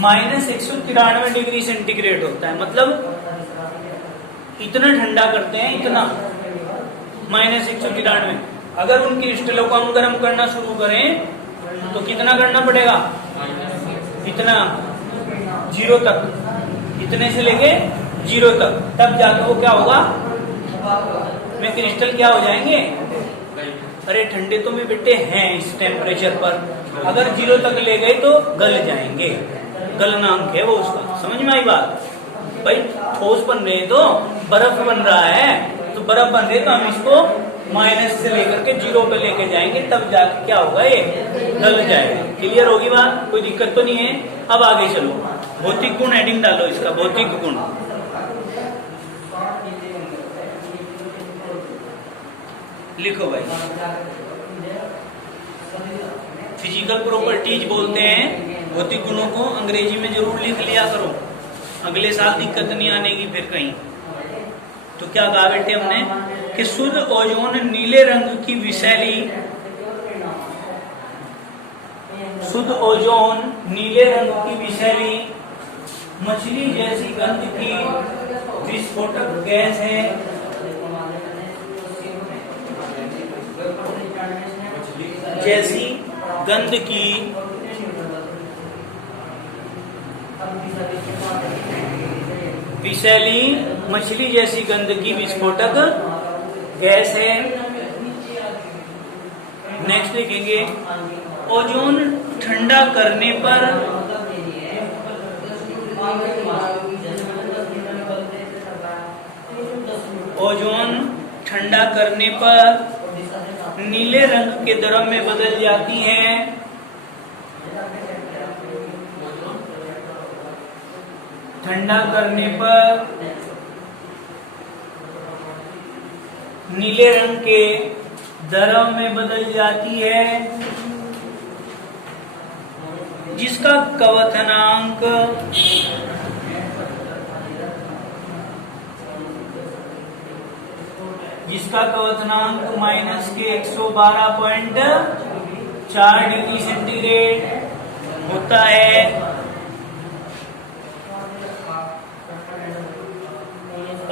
-193 degree centigrade होता है, मतलब इतना ठंडा करते हैं, इतना -193। अगर उन क्रिस्टलों को हम गर्म करना शुरू करें तो कितना करना पड़ेगा, इतना 0 तक, इतने से लेके 0 तक, तब जाकर वो क्या होगा, में क्रिस्टल क्या हो जाएंगे। अरे ठंडे तो में बेटे हैं इस टेम्परेचर पर, अगर 0 तक ले गए तो गल जाएंगे, गलनांक है वो उसका। समझ में आई बात भाई? ठोस बन रहे तो बर्फ बन रहा है, तो बर्फ बन रही तो हम इसको माइनस से लेकर के 0 पे लेके जाएंगे, तब जाके क्या होगा, ये गल जाएगा। क्लियर होगी बात? कोई दिक्कत तो नहीं है। अब आगे चलो, भौतिक गुण हेडिंग डालो इसका, भौतिक गुण। लिखो भाई, फिजिकल प्रॉपर्टीज बोलते हैं भौतिक गुणों को, अंग्रेजी में जरूर लिख लिया करो, अगले साल दिक्कत नहीं आने की फिर कहीं। तो क्या कहा बेटे हमने कि शुद्ध ओजोन नीले रंग की विषैली, शुद्ध ओजोन नीले रंग की विषैली मछली जैसी गंध की विस्फोटक गैस है, जैसी गंध की विषैली मछली जैसी गंध की विस्फोटक गैस है। नेक्स्ट लिखेंगे, ओजोन ठंडा करने पर ओजोन ठंडा करने पर नीले रंग के द्रव में बदल जाती है। ठंडा करने पर नीले रंग के द्रव में बदल जाती है, जिसका क्वथनांक माइनस के 112.4 डिग्री सेंटीग्रेड होता है।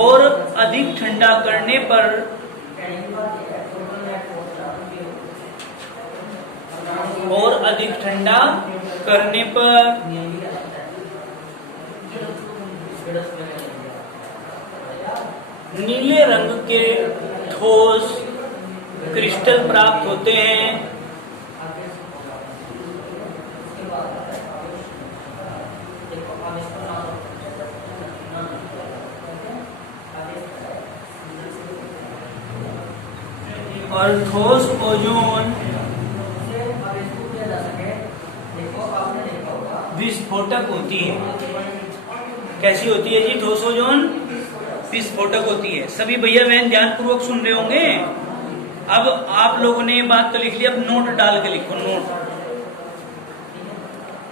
और अधिक ठंडा करने पर नीले रंग के ठोस क्रिस्टल प्राप्त होते हैं। और ठोस ओजोन विस्फोटक होती है। कैसी होती है जी ठोस ओजोन? विस्फोटक होती है। सभी भैया बहन ध्यान पूर्वक सुन रहे होंगे। अब आप लोगों ने ये बात तो लिख ली, अब नोट डाल के लिखो,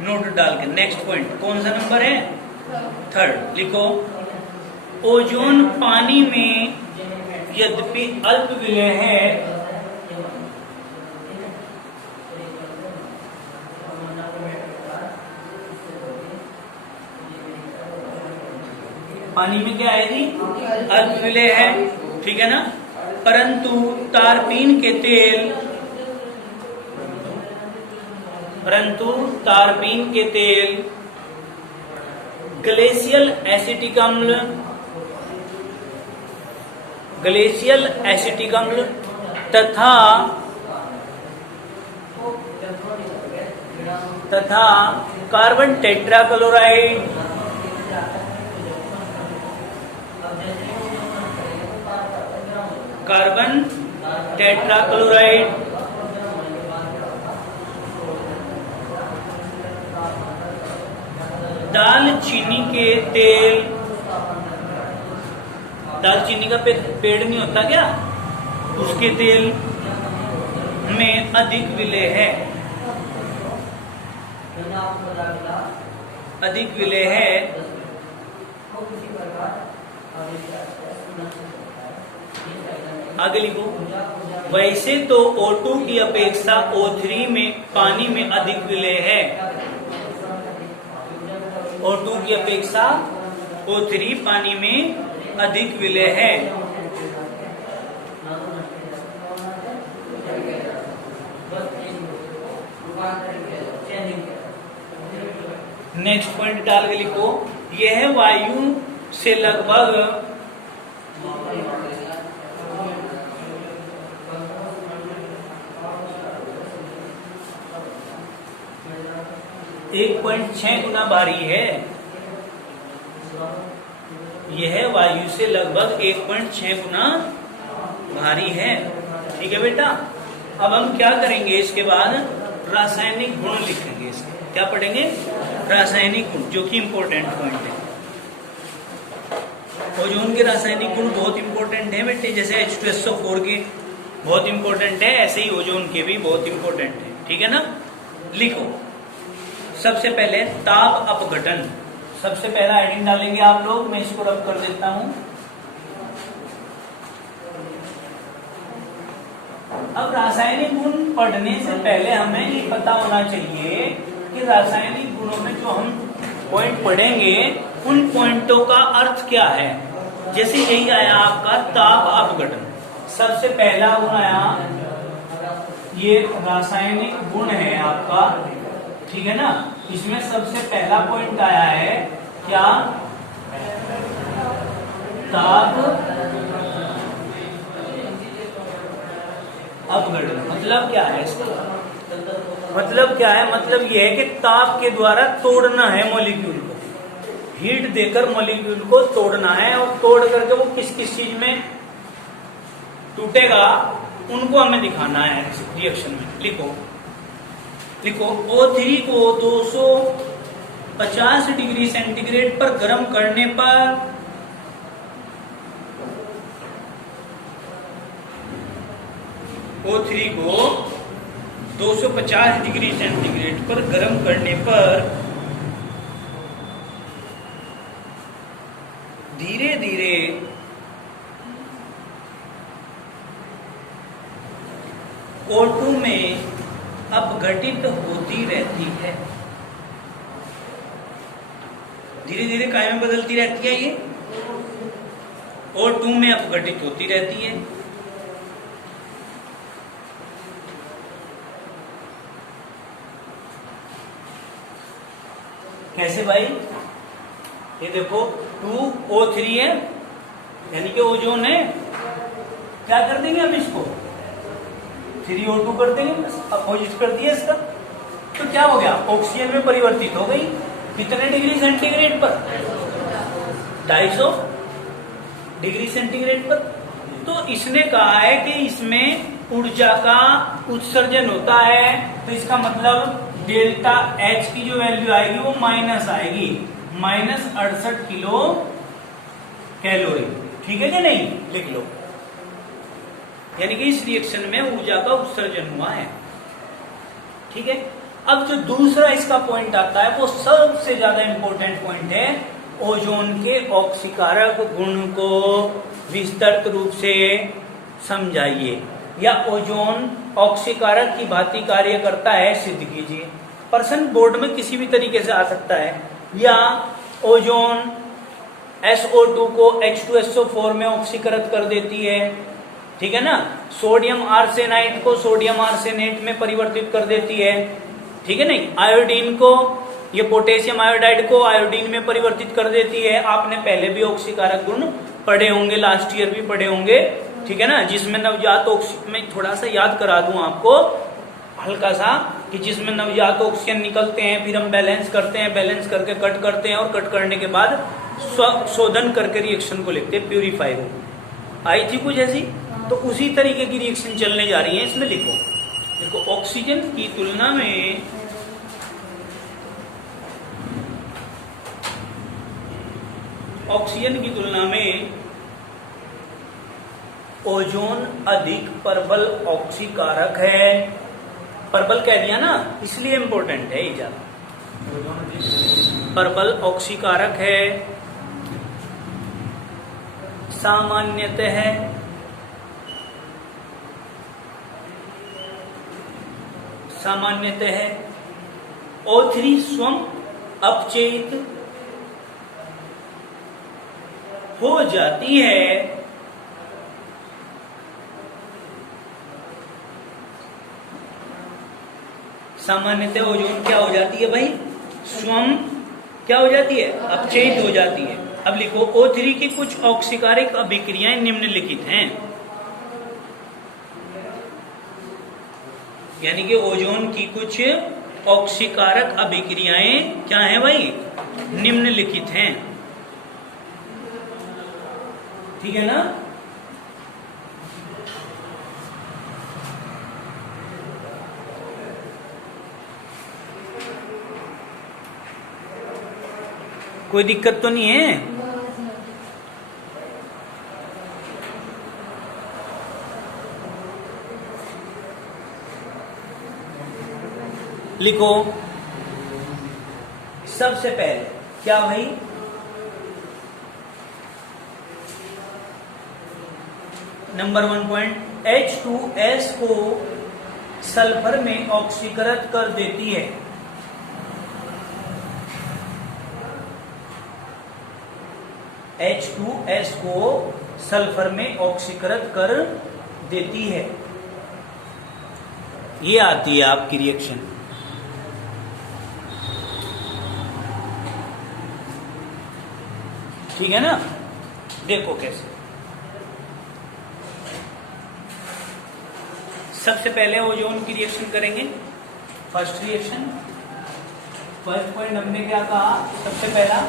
नोट डाल के। नेक्स्ट पॉइंट कौन सा नंबर है? 3rd लिखो, ओजोन पानी में यद्यपि अल्प विलेय है, पानी में क्या है जी? अल्प विलेय है, ठीक है ना। परंतु तारपीन के तेल ग्लेशियल एसिटिक अम्ल तथा कार्बन टेट्राक्लोराइड दालचीनी का पेड़ नहीं होता क्या, उसके तेल में अधिक विलेय है, आगे लिखो, वैसे तो O2 की अपेक्षा O3 में पानी में अधिक विलेय है। O2 की अपेक्षा O3 पानी में अधिक विलेय है। नेक्स्ट पॉइंट डाल के लिखो, यह वायु से लगभग 1.6 गुना भारी है। यह वायु से लगभग 1.6 गुना भारी है। ठीक है बेटा, अब हम क्या करेंगे, इसके बाद रासायनिक गुण लिखेंगे। इसके क्या पढ़ेंगे, रासायनिक गुण, जो कि इंपॉर्टेंट पॉइंट है। ओजोन के रासायनिक गुण बहुत इंपॉर्टेंट है बेटे, जैसे H2SO4 के बहुत इंपॉर्टेंट है, ऐसे ही ओजोन के भी बहुत इंपॉर्टेंट है। ठीक है ना, लिखो। सबसे पहले ताप अपघटन, सबसे पहला हेडिंग डालेंगे आप लोग, मैं इसको रब कर देता हूं। अब रासायनिक गुण पढ़ने से पहले हमें ये पता होना चाहिए कि रासायनिक गुणों में जो हम पॉइंट पढ़ेंगे उन पॉइंटों का अर्थ क्या है। जैसे यही आया आपका ताप अपघटन, सबसे पहला गुण आया, ये रासायनिक गुण है आपका। ठीक है ना, इसमें सबसे पहला पॉइंट आया है क्या, ताप अपघटन। मतलब क्या है इसका, मतलब क्या है, मतलब यह है कि ताप के द्वारा तोड़ना है मॉलिक्यूल को, हीट देकर मॉलिक्यूल को तोड़ना है, और तोड़ करके वो किस किस चीज में टूटेगा उनको हमें दिखाना है रिएक्शन में। लिखो लिखो, O3 को 250 डिग्री सेंटीग्रेड पर गर्म करने पर O3 को 250 डिग्री सेंटीग्रेड पर गर्म करने पर धीरे धीरे O2 में अपघटित होती रहती है। धीरे धीरे काय में बदलती रहती है, ये O2 में अपघटित होती रहती है। कैसे भाई, ये देखो 2O3 है, यानी कि ओजोन है, क्या कर देंगे हम इसको 3O2 कर देंगे, बस अपोजिट कर दिया इसका, तो क्या हो गया, ऑक्सीजन में परिवर्तित हो गई। कितने डिग्री सेंटीग्रेड पर, 250 डिग्री सेंटीग्रेड पर। तो इसने कहा है कि इसमें ऊर्जा का उत्सर्जन होता है, तो इसका मतलब डेल्टा H की जो वैल्यू आएगी वो माइनस आएगी, -68 किलो कैलोरी। ठीक है कि नहीं, लिख लो। यानी कि इस रिएक्शन में ऊर्जा का उत्सर्जन हुआ है। ठीक है, अब जो दूसरा इसका पॉइंट आता है वो सबसे ज्यादा इंपॉर्टेंट पॉइंट है, ओजोन के ऑक्सीकारक गुण को विस्तृत रूप से समझाइए, या ओजोन ऑक्सीकारक की भांति कार्य करता है सिद्ध कीजिए। प्रश्न बोर्ड में किसी भी तरीके से आ सकता है, या ओजोन SO2 को H2SO4 में ऑक्सीकृत कर देती है। ठीक है ना, सोडियम आर्सेनाइड को सोडियम आर्सेनेट में परिवर्तित कर देती है। ठीक है नहीं, आयोडीन को, ये पोटेशियम आयोडाइड को आयोडीन में परिवर्तित कर देती है। आपने पहले भी ऑक्सीकारक गुण पढ़े होंगे, लास्ट ईयर भी पढ़े होंगे। ठीक है ना, जिसमें नवजात ऑक्सीजन, मैं थोड़ा सा याद करा दूं आपको हल्का सा, कि जिसमें नवजात ऑक्सीजन निकलते हैं, फिर हम बैलेंस करते हैं, बैलेंस करके कट करते हैं, और कट करने के बाद शोधन करके रिएक्शन को लिखते हैं, प्यूरिफाई हो। आई थी कुछ ऐसी, तो उसी तरीके की रिएक्शन चलने जा रही है इसमें। लिखो देखो, ऑक्सीजन की तुलना में ओजोन अधिक प्रबल ऑक्सीकारक है। प्रबल कह दिया ना, इसलिए इंपॉर्टेंट है ये ज्यादा। प्रबल ऑक्सीकारक है, सामान्यतः सामान्यतः O3 स्वयं अपचयित हो जाती है सामान्यतः ओजोन क्या हो जाती है भाई? स्वयं क्या हो जाती है? अपचयित हो जाती है। अब लिखो O3 की कुछ ऑक्सीकारक अभिक्रियाएं निम्नलिखित हैं। यानी कि ओजोन की कुछ ऑक्सीकारक अभिक्रियाएं क्या हैं भाई? निम्नलिखित हैं। ठीक है ना? कोई दिक्कत तो नहीं है? लिखो सबसे पहले क्या भाई? नंबर 1 पॉइंट H2S को सल्फर में ऑक्सीकृत कर देती है। H2S को सल्फर में ऑक्सीकृत कर देती है। ये आती है आपकी रिएक्शन। ठीक है ना? देखो कैसे। सबसे पहले ओजोन की रिएक्शन करेंगे। फर्स्ट रिएक्शन, फर्स्ट पॉइंट हमने क्या कहा? सबसे पहला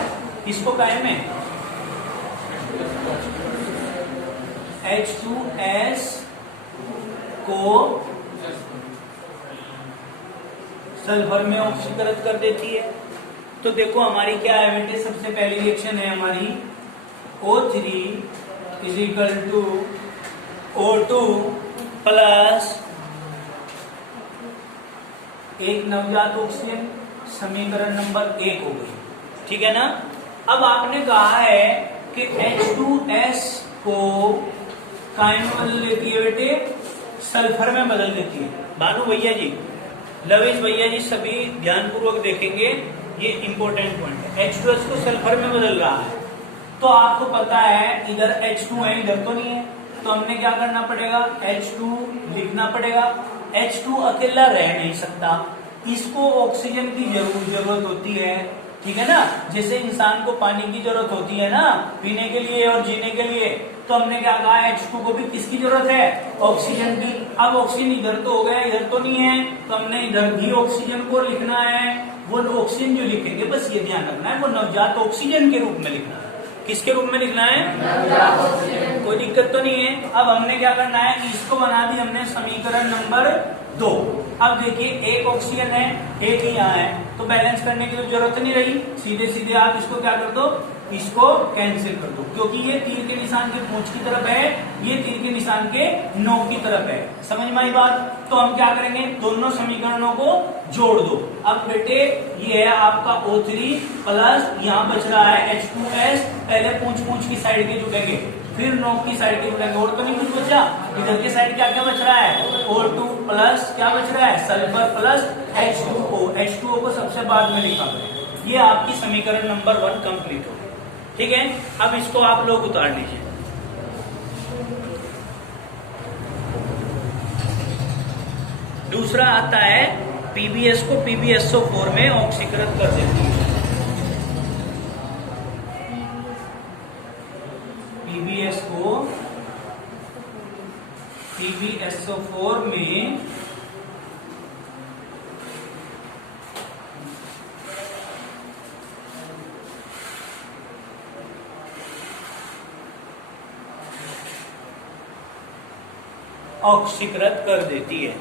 इसको कायम है H2S को सल्फर में ऑक्सीकृत कर देती है। तो देखो हमारी क्या है बेटे? सबसे पहली रिएक्शन है हमारी O3 is equal to O2 plus एक नवजात ऑक्सीजन, समीकरण नंबर 1 हो गई। ठीक है ना? अब आपने कहा है कि H2S को कायम में बदल देती है बेटे, सल्फर में बदल देती है। भानु भैया जी, लवेश भैया जी सभी ध्यानपूर्वक देखेंगे, ये इंपॉर्टेंट पॉइंट है। H2S को सल्फर में बदल रहा है। तो आपको पता है इधर H2 है, इधर तो नहीं है, तो हमने क्या करना पड़ेगा? H2 लिखना पड़ेगा। H2 अकेला रह नहीं सकता, इसको ऑक्सीजन की जरूरत होती है। ठीक है ना? जैसे इंसान को पानी की जरूरत होती है ना, पीने के लिए और जीने के लिए, तो हमने क्या कहा? H2 को भी किसकी जरूरत है? ऑक्सीजन की। अब ऑक्सीजन इधर तो हो गया, इधर तो नहीं है, तो हमने इधर भी ऑक्सीजन को लिखना है। वो ऑक्सीजन जो लिखेंगे बस ये ध्यान रखना है, वो नवजात ऑक्सीजन के रूप में लिखना है। किसके रूप में लिखना है? कोई दिक्कत तो नहीं है। अब हमने क्या करना है? इसको बना दी हमने समीकरण नंबर 2। अब देखिए एक ऑक्सीजन है, एक ही यहाँ है, तो बैलेंस करने की तो जरूरत नहीं रही। सीधे सीधे आप इसको क्या कर दो? इसको कैंसिल कर दो, क्योंकि ये तीर के निशान के पूंछ की तरफ है, ये तीर के निशान के नोक की तरफ है। समझ में आई बात? तो हम क्या करेंगे? दोनों समीकरणों को जोड़ दो। अब बेटे ये है आपका O3 प्लस यहाँ बच रहा है H2S। पहले पूंछ की साइड के जुड़ेंगे, फिर नोक की साइड के जुड़ेंगे, और तो नहीं कुछ बचा। इधर की साइड क्या क्या बच रहा है? O2 प्लस क्या बच रहा है? Sulphur plus H2O। H2O को सबसे बाद में लिखा गया। ये आपकी समीकरण नंबर 1 कंप्लीट हो। ठीक है? अब इसको आप लोग उतार लीजिए। दूसरा आता है PbS को PbSO4 में ऑक्सीकृत कर देती है। PbS को PbSO4 में ऑक्सीकृत कर देती है।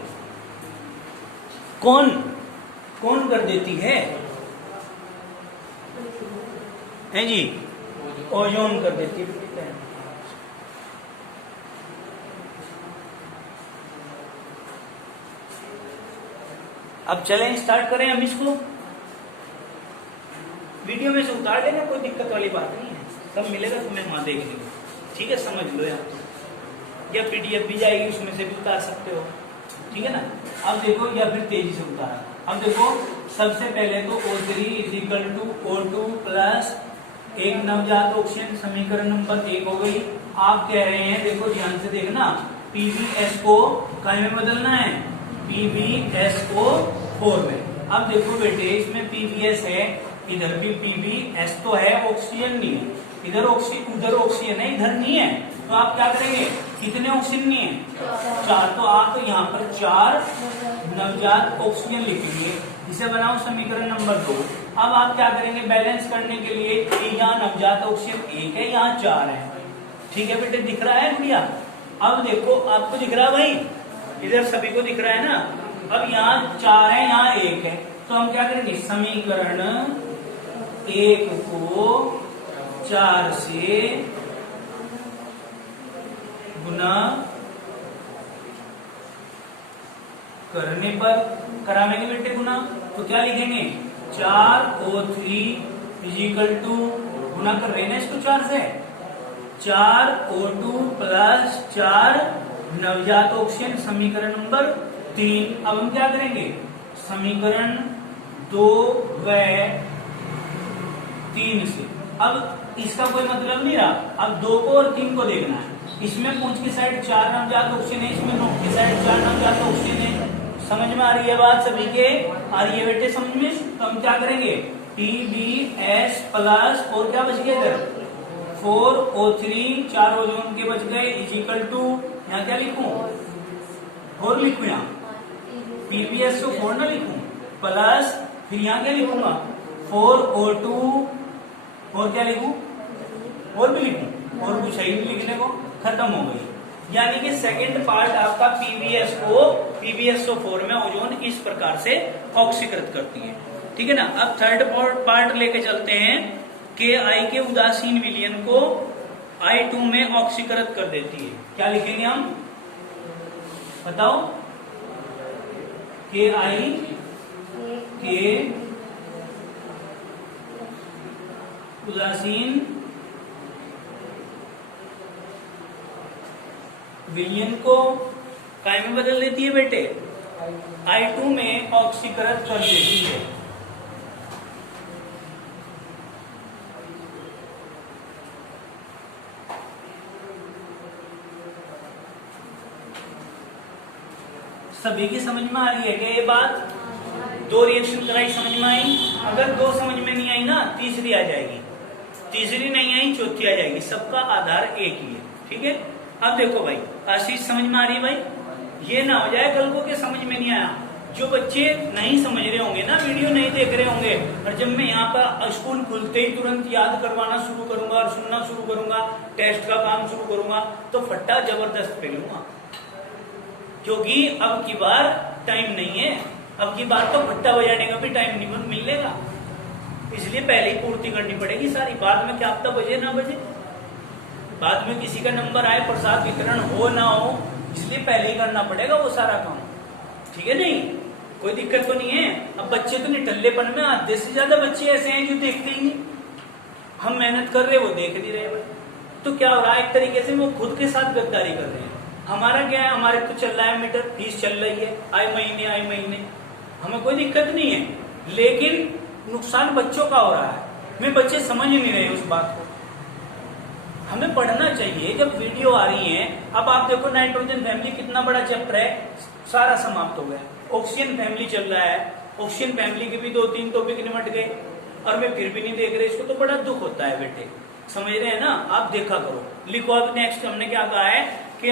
कौन कर देती है? हैं जी? ओजोन कर देती है। अब चलें स्टार्ट करें हम इसको। वीडियो में से उतार लेना, कोई दिक्कत वाली बात नहीं है, सब मिलेगा तुम्हें वहां देखने को। ठीक है? समझ लो यार, या PDF भी जाएगी, उसमें से भी उतार सकते हो। ठीक है ना। अब देखो या फिर तेजी से उतारा। अब देखो सबसे पहले तो O3 is equal to O2 plus एक नवजात ऑक्सीजन, समीकरण नंबर 1 हो गई। आप कह रहे हैं, देखो ध्यान से देखना, PbS को काय में बदलना है, PbSO4 में। अब देखो बेटे इसमें PbS है, इधर भी PbS तो है, ऑक्सीजन नहीं है, इधर ऑक्सीजन है, इधर नहीं है, तो आप क्या करेंगे, कितने ऑक्सीजन नहीं है, 4, तो आप यहाँ पर 4 नवजात ऑक्सीजन लिखेंगे। इसे बनाओ समीकरण नंबर 2। अब आप क्या करेंगे, बैलेंस करने के लिए, यहाँ नवजात ऑक्सीजन 1 है, यहाँ 4 है, ठीक है बेटे, दिख रहा है गुड़िया। अब देखो आपको दिख रहा है भाई, इधर सभी को दिख रहा है ना। अब यहाँ 4 है, यहाँ 1 है, तो हम क्या करेंगे, समीकरण 1 को 4 से गुना करने पर, करावेंगे बेटे गुना, तो क्या लिखेंगे, 4O3 इजिकल टू, गुना कर रहे हैं ना इसको 4 से, 4O2 प्लस 4 नवजात ऑक्सीजन, समीकरण नंबर 3। अब हम क्या करेंगे, समीकरण 2 व 3 से, अब इसका कोई मतलब नहीं रहा, अब 2 को और 3 को देखना है। इसमें पूंछ की साइड 4 नवजात ऑक्सीजन है, इसमें नोक की साइड 4 नवजात ऑक्सीजन है। समझ में आ रही है बात सभी के, आ रही है बेटे समझ में। तो हम क्या करेंगे, PbS प्लस और क्या बच गया इधर 4O3, 4 ओजोन के बच गए, इजिकल टू, यहाँ क्या लिखूं, 4 लिखूं, यहाँ PbS को 4 ना लिखूं, प्लस फिर यहाँ क्या लिखूंगा, 4O2 और क्या लिखूं, और भी लिखूं, और कुछ सही नहीं लिखने को, खत्म हो गई। यानी कि सेकंड पार्ट आपका PbS को PbSO4 में ओजोन इस प्रकार से ऑक्सीकृत करती है, ठीक है ना। अब थर्ड पार्ट लेके चलते हैं, Ki के उदासीन विलयन को I2 में ऑक्सीकृत कर देती है। क्या लिखेंगे हम, बताओ, Ki के उदासीन विलयन को काय में बदल देती है बेटे, I2 में ऑक्सीकृत कर देती है। सभी की समझ में आ रही है क्या ये बात, 2 रिएक्शन कराई, समझ में आई। अगर 2 समझ में नहीं आई ना, तीसरी आ जाएगी, तीसरी नहीं आई चौथी आ जाएगी, सबका आधार एक ही है, ठीक है। अब देखो भाई, आशीष समझ में आ रही है भाई, ये ना हो जाए कल को के समझ में नहीं आया। जो बच्चे नहीं समझ रहे होंगे ना, वीडियो नहीं देख रहे होंगे, और जब मैं यहाँ पर स्कूल खुलते ही तुरंत याद करवाना शुरू करूंगा और सुनना शुरू करूंगा, टेस्ट का काम शुरू करूंगा, तो फट्टा जबरदस्त फेलूंगा, क्योंकि अब की बार टाइम नहीं है, अब की बार तो फट्टा बजाने का भी टाइम नहीं मिलेगा, इसलिए पहले ही पूर्ति करनी पड़ेगी सारी। बाद में क्या पता बजे ना बजे, बाद में किसी का नंबर आए, प्रसाद वितरण हो ना हो, इसलिए पहले ही करना पड़ेगा वो सारा काम, ठीक है। नहीं कोई दिक्कत तो नहीं है। अब बच्चे तो निठल्लेपन में, आधे से ज्यादा बच्चे ऐसे हैं जो देखते ही नहीं, हम मेहनत कर रहे वो देख नहीं रहे। तो क्या हो रहा है, एक तरीके से वो खुद के साथ गद्दारी कर रहे हैं। हमारा क्या है, हमारे तो चल रहा है मीटर, फीस चल रही है, आए महीने, हमें कोई दिक्कत नहीं है, लेकिन नुकसान बच्चों का हो रहा है। मैं बच्चे समझ नहीं रहे उस बात को। हमें पढ़ना चाहिए जब वीडियो आ रही है। अब आप देखो नाइट्रोजन फैमिली कितना बड़ा चैप्टर है, सारा समाप्त हो गया। ऑक्सीजन फैमिली चल रहा है, ऑक्सीजन फैमिली के भी 2-3 टॉपिक निमट गए, और मैं फिर भी नहीं देख रहे इसको, तो बड़ा दुख होता है बेटे, समझ रहे हैं ना। आप देखा करो, लिखो। अब नेक्स्ट हमने क्या कहा है कि